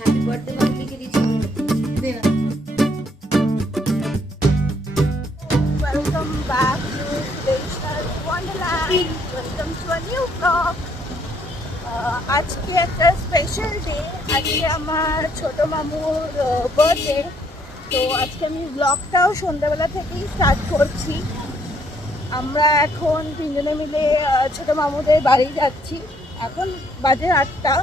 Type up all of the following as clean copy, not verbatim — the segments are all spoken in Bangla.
হ্যাপি বার্থডে বাবু লিখে দিয়েছি। Welcome back to Traditional Wonderland. Welcome to a new vlog. আজকে একটা স্পেশাল ডে। আজকে আমার ছোট মামুর বার্থডে। তো আজকে আমি ব্লগটাও সন্ধ্যাবেলা থেকেই স্টার্ট করছি। আমরা এখন তিনজনে মিলে ছোট মামুদের বাড়ি যাচ্ছি। এখন বাজে 8টা।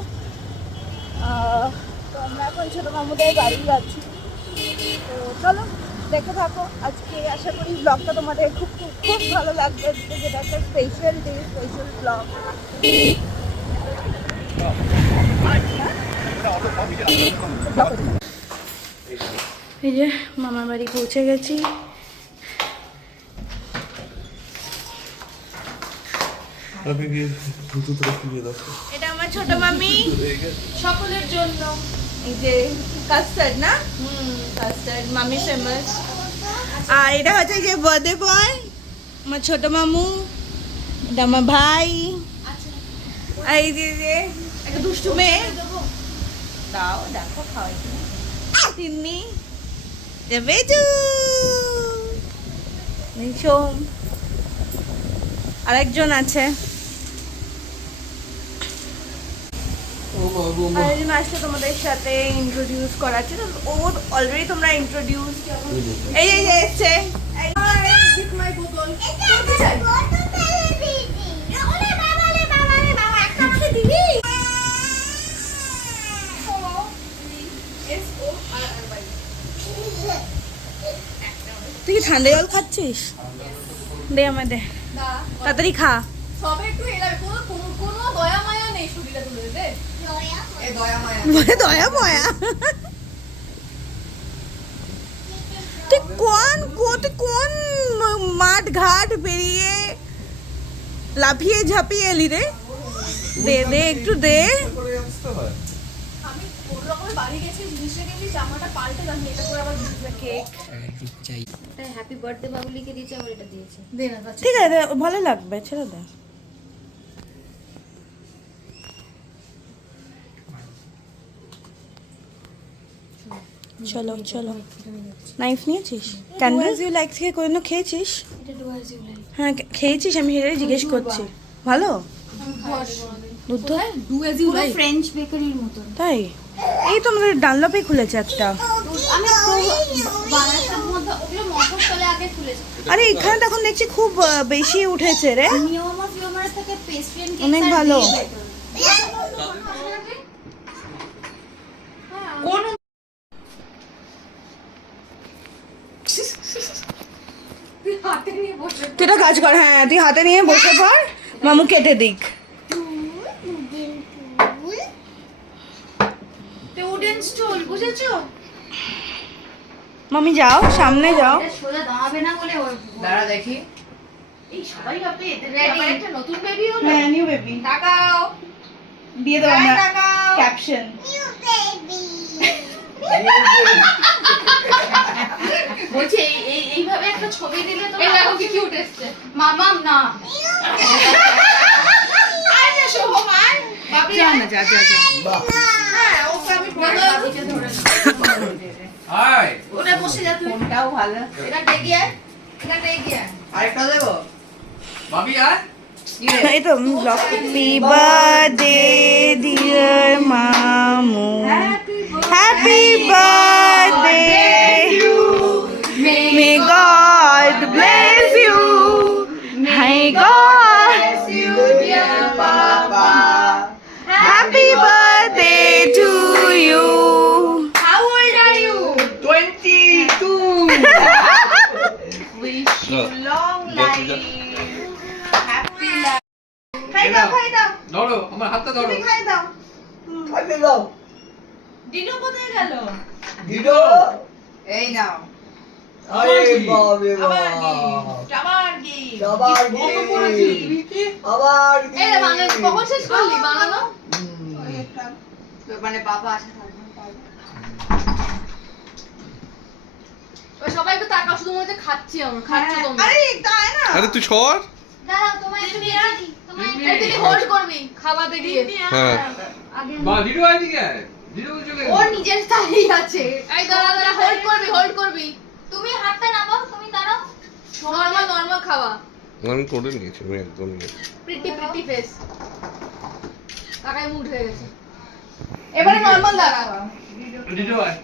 তো আমরা এখন ছোট মামুদের বাড়ি যাচ্ছি। তো চলো দেখে থাকো। আজকে আশা করি ব্লগটা তোমাদের খুব খুব খুব ভালো লাগবে, যেটা একটা স্পেশাল ডে, স্পেশাল ব্লগ। এই যে মামার বাড়ি পৌঁছে গেছি। এটা আমার ছোট মামি সকলের জন্য। এই যে কাস্টার্ড না, কাস্টার্ড মামি ফেমাস। আর এটা হচ্ছে যে বার্থডে বয় আমার ছোট মামু, এটা আমার ভাই। আর এই যে একটা দুষ্টু মেয়ে, দাও দেখো খাওয়াই তিন্নি, বেজু, সোম, আরেকজন আছে। আর এই মাসটা তোমাদের সাথে ইন্ট্রোডিউস করাচ্ছে। ও অলরেডি তোমরা ইন্ট্রোডিউস। এই এই যে এসছে তুই কি ঠান্ডা জল খাচ্ছিস? দে আমায় দে, তাড়াতাড়ি খা। সবে একটু এলাবে, কোনো দয়া মায়া নেই, ছবিটা তুলে দে। এ দয়া মায়া, দয়া ময়া। তুই কোন মাঠ ঘাট পেরিয়ে লাফিয়ে ঝাঁপিয়ে এলি রে? দে দে একটু দে। আমি কোন রকমের বাড়ি গেছি, জিনিস রেখেছি, জামাটা পাল্টে যান, এটা করে আবার কেক হ্যাপি বার্থডে বাবু লিখে দিয়েছি, আমার এটা দিয়েছে। দে না। ঠিক আছে, ভালো লাগবে, ছেড়ে দে। চলো চলো। নাইফ নিয়েছিস? ক্যান্ডেলস ইউ লাইক থেকে কোনো খেয়েছিস? এটা ডু অ্যাজ ইউ লাইক। হ্যাঁ খেয়েছিস, আমি হেরে জিজ্ঞেস করছি। ভালো দুধ? পুরো ফ্রেঞ্চ বেকারির মতো। তাই? এই তো আমাদের ডানলপে খুলেছে একটা। আমি বানারসের মধ্যে ওগুলো মফস্বলে আগে খুলেছি। আরে এখানে তখন দেখছি খুব বেশি উঠেছে রে। নিয়ম অফ ইউমার থেকে পেস্ট্রি এন্ড কেক অনেক ভালো। কোন হাতে নিয়ে বসে তুই একটা কাজ কর, হ্যাঁ তুই হাতে নিয়ে বসে পড়, মামু কেটে দিক। উডেন স্টুল, বুঝেছো? মামি যাও, সামনে যাও। এটা সোজা দাঁড়াবে না বলে ওর দাঁড়া দেখি। এই সবাই ভাবে এদের ব্যাপারে একটা নতুন বেবি হলো। হ্যাঁ নিউ বেবি। তাকাও, দিয়ে দাও আমরা তাকাও। ক্যাপশন। বলছি এইভাবে একটা ছবি দিলে তো এই দেখো কি কিউট এসছে। মামাম না। আয় না শোভমান। বাবি যা না, যা যা যা। হ্যাঁ, ওকে আমি ধরে ধরে। হাই ওটা বসে যা তুই। কোনটাও ভালো। এটা টেকে আয়। এটা টেকে আয়। আরেকটা দেবো? ভাবি আর এই তো ব্লগ। হ্যাপি বার্থডে ডিয়ার মামু, happy birthday, may God bless you, may God Bless you, dear Papa. Happy birthday to you. How old are you? 22. Wish you long life. Happy life. খাই দাও, খাই দাও, ধরো আমার হাতটা ধরো। তুমি খাই দাও। খাইতে দাও। ডিনো কোথায় গেল? দিদো। এই নাও। আরে বাবা রে আবার বাবা। gift, আবার gift. আবার gift কত gift. করেছিস? আবার এই রে বানানো কখন শেষ করলি বানানো? মানে বাবা আসে থাকবে। ওই সবাই একটু তাকাও, শুধু মনে হচ্ছে খাচ্ছি আমরা, খাচ্ছি তোমরা। আরে তাই না, আরে তুই সর। দাঁড়াও তোমায় একটু দিয়ে দিই, তোমায় এই তুই হোল্ড করবি খাওয়াতে গিয়ে। হ্যাঁ আগে মা দিদু আইদিকে আয়। দিদু চলে ওর গেল। নিজের তাই আছে। এই দাঁড়া দাঁড়া, হোল্ড করবি। তুমি হাতটা নামাও, তুমি দাঁড়াও। নরমাল খাওয়া। আমি করে নিয়েছি, আমি একদম নিয়েছি। Pretty face. কাকাই মুড হয়ে গেছে। এবারে নরমাল দাঁড়া। ডিডো আয়।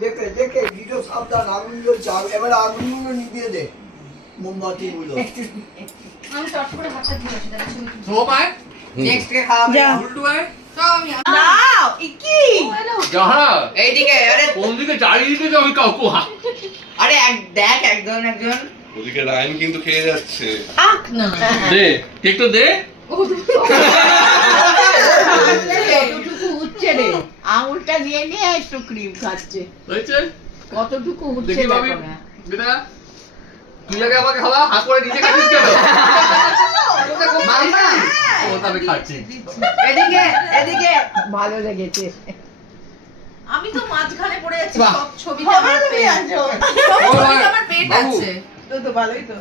দেখে দেখে ভিডিও সাবধান, আগুনগুলো চাপ, এবার আগুনগুলো নিভিয়ে দে, মোমবাতিগুলো। আমি চট করে হাতটা ধরে আছি। সোম আয়। নেক্সট কে খাওয়াবে? যা। উল্টু আয়। নাও ইকি যাহা এইদিকে, আরে কোন দিকে চারিদিকে তো আমি কাউকে আরে দেখ একজন ওদিকে রায়ন কিন্তু খেয়ে যাচ্ছে। আখ না দে কেক তো দে। কতটুকু উঠছে রে, আঙুলটা নিয়ে নিয়ে একটু ক্রিম খাচ্ছে, হয়েছে কতটুকু উঠছে দেখি ভাবি দেখো না। বেটা তুই আগে আমাকে খাওয়া, হাত করে নিজে খাচ্ছিস কেন? মামা ও তবে খাচ্ছি। এদিকে ভালো লেগেছে। আমি তো মাঝখানে পড়ে যাচ্ছি বাহ। সব ছবিতে আমার পেট আছে, সব ছবিতে আমার পেট বাবু। আছে। তো ভালোই তো।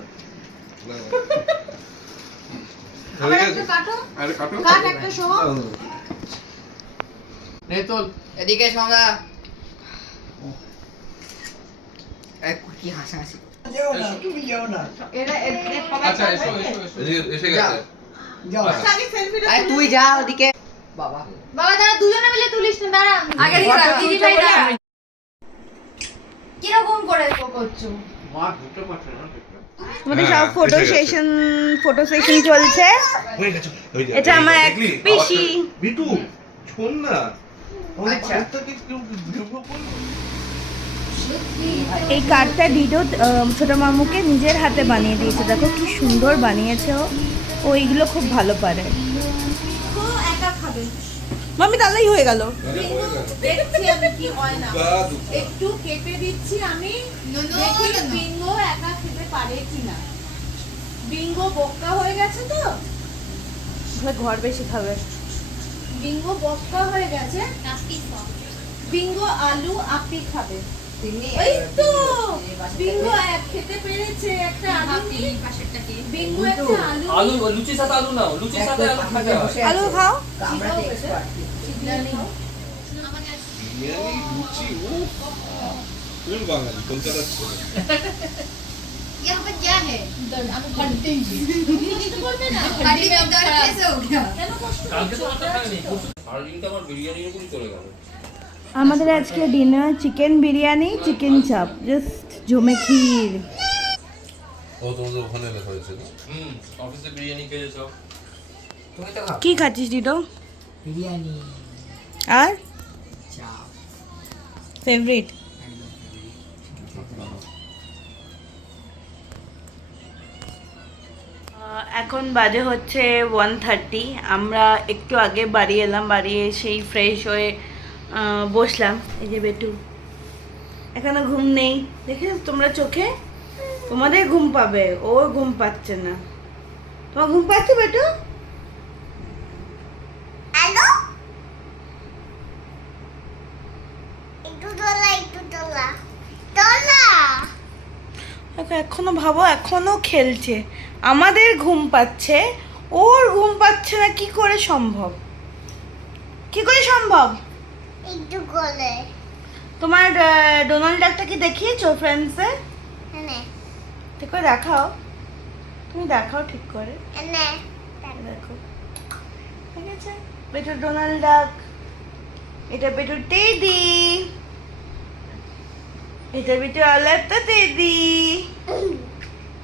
হয়ে গেছে? কাটো। আরে কাটো। কাট একটা সহ। নে তোল। এদিকে সঙ্গা কি হাসাহাসি। যেও না, তুমি যেও না, আচ্ছা এসো এসো এসো। এদিকে এসে গেছে। যাও। আগে সেলফিটা আরে তুই যা ওদিকে। বাবা বাবা দাঁড়া, দুজনে মিলে তুলিস না, দাঁড়া। আগে দিদি ভাই দাঁড়া। কিরকম করে করছো? মা ঢুকতে পারছে না দেখতে। আমাদের হ্যাঁ, সব ফটো এসে গেছে। সেশন চলছে। হয়ে গেছে, হয়ে গেছে। এটা আমার এক দেখলি? পিসি। আবার বিটু শোন না, আমাদের আচ্ছা। কার্ডটাকে কেউ ভিডিও করলো? এই কার্ডটা ডিডো ছোট মামুকে নিজের হাতে বানিয়ে দিয়েছে, দেখো কি সুন্দর বানিয়েছে ও। ও এইগুলো খুব ভালো পারে। মামি তাহলেই হয়ে গেল। দেখছি আমি কি হয় না। দাদু। একটু কেটে দিচ্ছি আমি, দেখি বিঙ্গো একা খেতে পারে কিনা। বিঙ্গো বক্কা হয়ে গেছে তো, ঘর বেশি খাবে। বিঙ্গো বক্কা হয়ে গেছে। বিঙ্গো আলু আপনি খাবে। এই তো বিঙ্গো খেতে পেরেছে একটা আলু নিয়ে। বিঙ্গো একটা আলু আলু লুচির সাথে আলু নাও, লুচির সাথে আলু খাবে। আলু খাও। বিরিয়ানি, লুচি, উফ। কোন বাঙালি, কলকাতার ছেলে। यहाँ पे क्या है? কালকে তো আমার খায়নি, সারাদিনটা আমার বিরিয়ানির উপরই চলে গেল। আমাদের আজকে ডিনার চিকেন বিরিয়ানি, চিকেন চাপ, জাস্ট জমে ক্ষীর। ও তোমাদের ওখানে লেখা হয়েছে না? অফিসে বিরিয়ানি খেয়েছো? তুমি তো খাও কি খাচ্ছিস ডিডো? বিরিয়ানি আর চাপ ফেভারিট? এখন বাজে হচ্ছে 1:30। আমরা একটু আগে বাড়ি এলাম, বাড়ি এসেই ফ্রেশ হয়ে বসলাম। এই যে বেটু এখনো ঘুম নেই, দেখেছো তোমরা চোখে? তোমাদের ঘুম পাবে, ওর ঘুম পাচ্ছে না। তোমার ঘুম পাচ্ছে বেটু? দেখো এখনো ভাবো, এখনো খেলছে। আমাদের ঘুম পাচ্ছে, ওর ঘুম পাচ্ছে না, কি করে সম্ভব? কি করে সম্ভব? একটু গলে। তোমার ডোনাল্ড ডাকটা কি দেখিয়েছো ফ্রেন্ডসে? এনে ঠিক করে দেখাও, তুমি দেখাও ঠিক করে। এনে দেখো ঠিক আছে, বেটুর ডোনাল্ড ডাক। এটা বেটুর টেডি, এটা বেটুর আলাদা টেডি।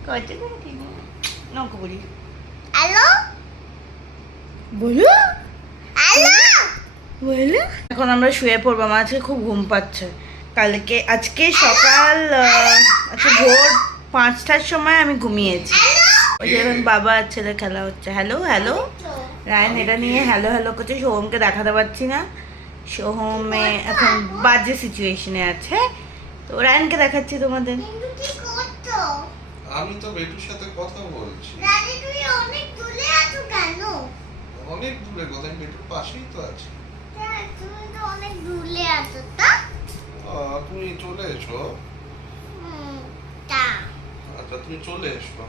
কত করে টেডি নৌকো বলি হ্যালো বলো, হ্যালো। বলো। এখন আমরা শুয়ে পড়বো, আমার আজকে খুব ঘুম পাচ্ছে। আজকে সকাল আচ্ছা ভোর 5টার সময় আমি ঘুমিয়েছি। ওই যে এখন বাবা আর ছেলে খেলা হচ্ছে। হ্যালো হ্যালো, রায়ন এটা নিয়ে হ্যালো হ্যালো করছে। সোহমকে দেখাতে পারছি না, সোহমে এখন বাজে সিচুয়েশনে আছে, তো রায়নকে দেখাচ্ছি তোমাদের। কি করছো? আমি তো বেটুর সাথে কথা বলছি। দাদি তুমি অনেক দূরে আছো কেন? অনেক দূরে কথা, আমি বেটুর পাশেই তো আছি। তুমি তো অনেক দূরে আছো তা? তুমি চলে এসো। তা আচ্ছা তুমি চলে এসো।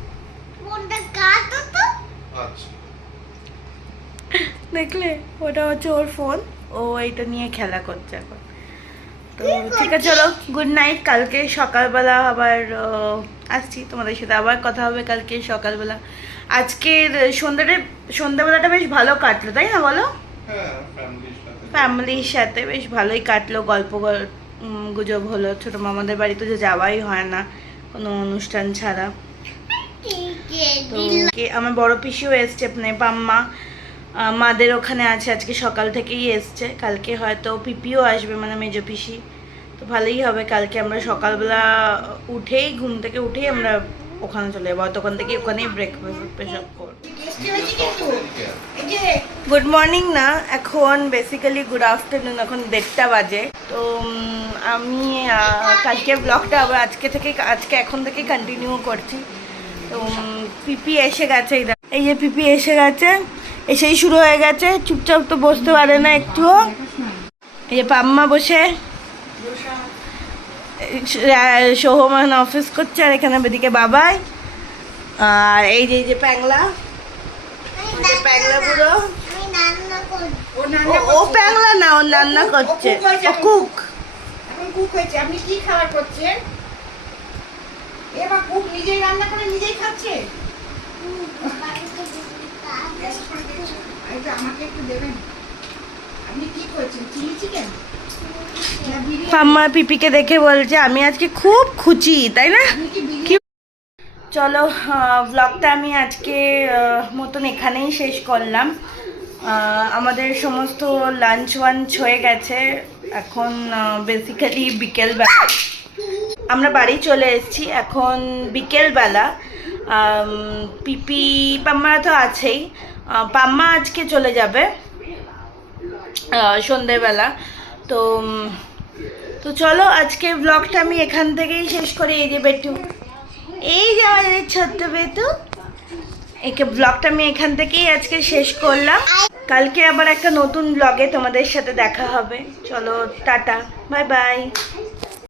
ফোনটা কাটো তো। আচ্ছা দেখলে ওটা হচ্ছে ওর ফোন, ও এইটা নিয়ে খেলা করছে এখন। তো ঠিক আছে, চলো গুড নাইট। কালকে সকালবেলা আবার আসছি তোমাদের সাথে, আবার কথা হবে কালকে সকালবেলা। আজকের সন্ধ্যাবেলাটা বেশ ভালো কাটলো, তাই না বলো? হ্যাঁ, ফ্যামিলির সাথে। ফ্যামিলির সাথে বেশ ভালোই কাটলো, গল্প গুজব হলো। ছোটো মামাদের বাড়িতে যে যাওয়াই হয় না কোনো অনুষ্ঠান ছাড়া। তো আমার বড় পিসিও এসছে, মানে পাম্মা মাদের ওখানে আছে, আজকে সকাল থেকেই এসছে। কালকে হয়তো পিপিও আসবে, মানে মেজো পিসি। তো ভালোই হবে, কালকে আমরা সকালবেলা ঘুম থেকে উঠেই আমরা ওখানে চলে যাবো, তখন থেকে ওখানেই ব্রেকফাস্ট করবো। গুড মর্নিং না, এখন বেসিক্যালি গুড আফটারনুন, এখন 1:30 বাজে। তো আমি কালকে ব্লগটা আবার আজকে এখন থেকে কন্টিনিউ করছি। তো পিপি এসে গেছে, এই যে পিপি এসে গেছে, এসেই শুরু হয়ে গেছে, চুপচাপ তো বসতে পারে না একটুও। এই যে পাম্মা বসে সোহমান অফিস করছে, আর এখানে বেদিকে বাবাই, আর এই যে প্যাংলা, প্যাংলা পুরো ও প্যাংলা না, ও রান্না করছে, কুক। এখন কুক হয়েছে, আপনি কি খাবার করছেন? এবার কুক নিজেই রান্না করে নিজেই খাচ্ছে। এটা আমাকে একটু দেবেন। আপনি কি করছেন? Chilli chicken? পাম্মা পিপিকে দেখে বলছে আমি আজকে খুব খুশি, তাই না? কি চলো, ব্লগটা আমি আজকে মতন এখানেই শেষ করলাম। আমাদের সমস্ত লাঞ্চ ওয়াঞ্চ হয়ে গেছে, এখন বেসিক্যালি বিকেলবেলা আমরা বাড়ি চলে এসেছি। এখন বিকেলবেলা পিপি পাম্মারা তো আছেই, পাম্মা আজকে চলে যাবে সন্ধেবেলা। তো তো চলো আজকে ব্লগটা আমি এখান থেকেই শেষ করি। এই যে বেটু, এই যে আমাদের ছোট্ট বেটু, একে ব্লগটা আমি এখান থেকেই আজকে শেষ করলাম। কালকে আবার একটা নতুন ব্লগে তোমাদের সাথে দেখা হবে। চলো টাটা, বাই বাই।